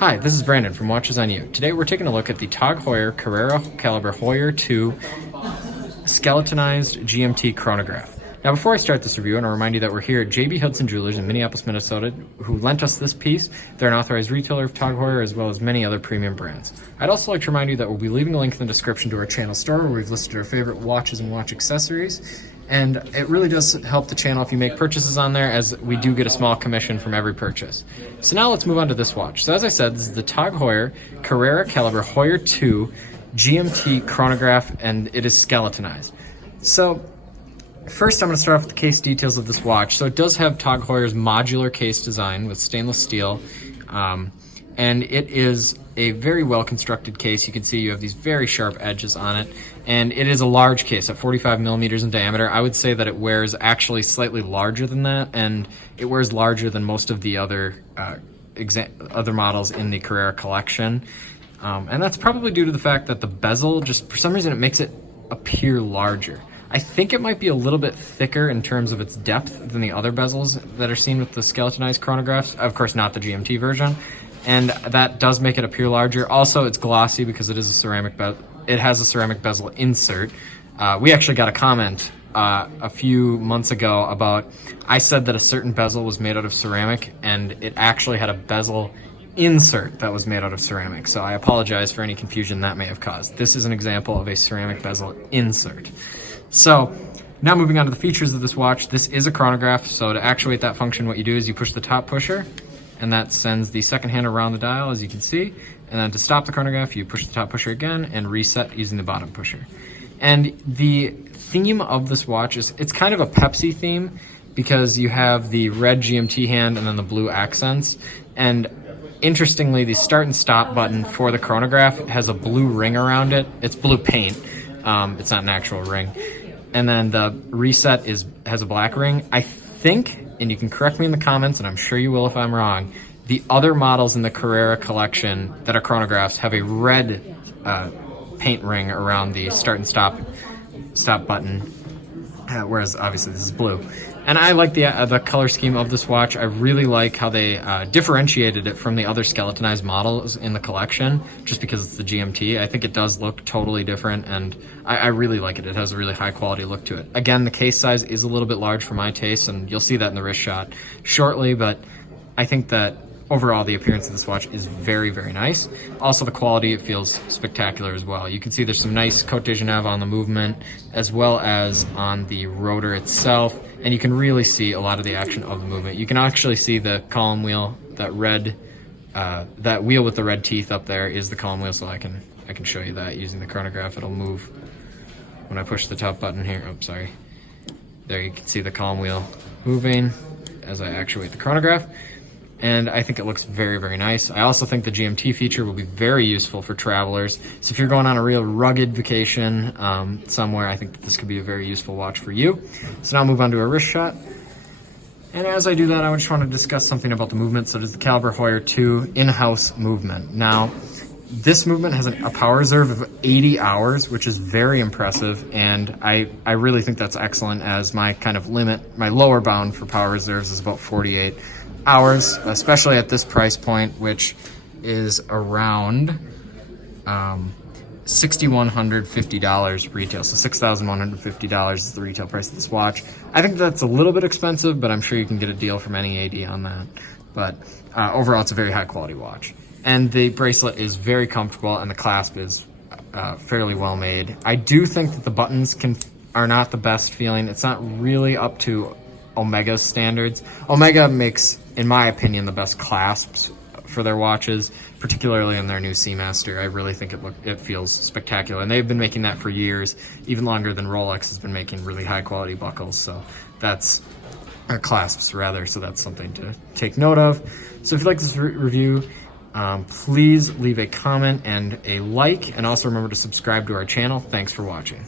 Hi, this is Brandon from Watches on You. Today we're taking a look at the Heuer Carrera Calibre Heuer 2 Skeletonized GMT Chronograph. Now before I start this review, I want to remind you that we're here at JB Hudson Jewelers in Minneapolis, Minnesota, who lent us this piece. They're an authorized retailer of Heuer as well as many other premium brands. I'd also like to remind you that we'll be leaving a link in the description to our channel store where we've listed our favorite watches and watch accessories. And it really does help the channel if you make purchases on there, as we do get a small commission from every purchase. So now let's move on to this watch. So as I said, this is the Heuer Carrera Calibre Heuer 2 GMT Chronograph, and it is skeletonized. So first I'm going to start off with the case details of this watch. So it does have Heuer's modular case design with stainless steel, and it is a very well constructed case. You can see you have these very sharp edges on it, and it is a large case at 45 millimeters in diameter. I would say that it wears actually slightly larger than that, and it wears larger than most of the other other models in the Carrera collection, and that's probably due to the fact that the bezel, just for some reason, it makes it appear larger. I think it might be a little bit thicker in terms of its depth than the other bezels that are seen with the skeletonized chronographs. Of course, not the GMT version. And that does make it appear larger. Also, it's glossy because it is a ceramic it has a ceramic bezel insert. We actually got a comment a few months ago about, I said that a certain bezel was made out of ceramic, and it actually had a bezel insert that was made out of ceramic. So I apologize for any confusion that may have caused. This is an example of a ceramic bezel insert. So now moving on to the features of this watch. This is a chronograph, so to actuate that function, what you do is you push the top pusher, and that sends the second hand around the dial, as you can see. And then to stop the chronograph, you push the top pusher again and reset using the bottom pusher. And the theme of this watch is, it's kind of a Pepsi theme, because you have the red GMT hand and then the blue accents. And interestingly, the start and stop button for the chronograph has a blue ring around it. It's blue paint. It's not an actual ring. And then the reset has a black ring. I think, and you can correct me in the comments, and I'm sure you will if I'm wrong, the other models in the Carrera collection that are chronographs have a red paint ring around the start and stop button, whereas obviously this is blue. And I like the color scheme of this watch. I really like how they differentiated it from the other skeletonized models in the collection, just because it's the GMT. I think it does look totally different, and I really like it. It has a really high quality look to it. Again, the case size is a little bit large for my taste, and you'll see that in the wrist shot shortly, but I think that overall the appearance of this watch is very, very nice. Also, the quality, it feels spectacular as well. You can see there's some nice Côte de Genève on the movement, as well as on the rotor itself, and you can really see a lot of the action of the movement. You can actually see the column wheel, that wheel with the red teeth up there is the column wheel, so I can show you that using the chronograph. It'll move when I push the top button here. Oh, sorry. There you can see the column wheel moving as I actuate the chronograph. And I think it looks very, very nice. I also think the GMT feature will be very useful for travelers. So if you're going on a real rugged vacation somewhere, I think that this could be a very useful watch for you. So now I'll move on to a wrist shot. And as I do that, I just want to discuss something about the movement. So it is the Calibre Heuer 2 in-house movement. Now, this movement has a power reserve of 80 hours, which is very impressive. And I really think that's excellent, as my kind of limit, my lower bound for power reserves is about 48 hours, especially at this price point, which is around $6,150 retail. So $6,150 is the retail price of this watch. I think that's a little bit expensive, but I'm sure you can get a deal from any AD on that. But overall, it's a very high quality watch. And the bracelet is very comfortable, and the clasp is fairly well made. I do think that the buttons are not the best feeling. It's not really up to Omega's standards. Omega makes, in my opinion, the best clasps for their watches, particularly in their new Seamaster. I really think it feels spectacular, and they've been making that for years, even longer than Rolex has been making really high quality buckles. So that's clasps rather. So that's something to take note of. So if you like this review, please leave a comment and a like, and also remember to subscribe to our channel. Thanks for watching.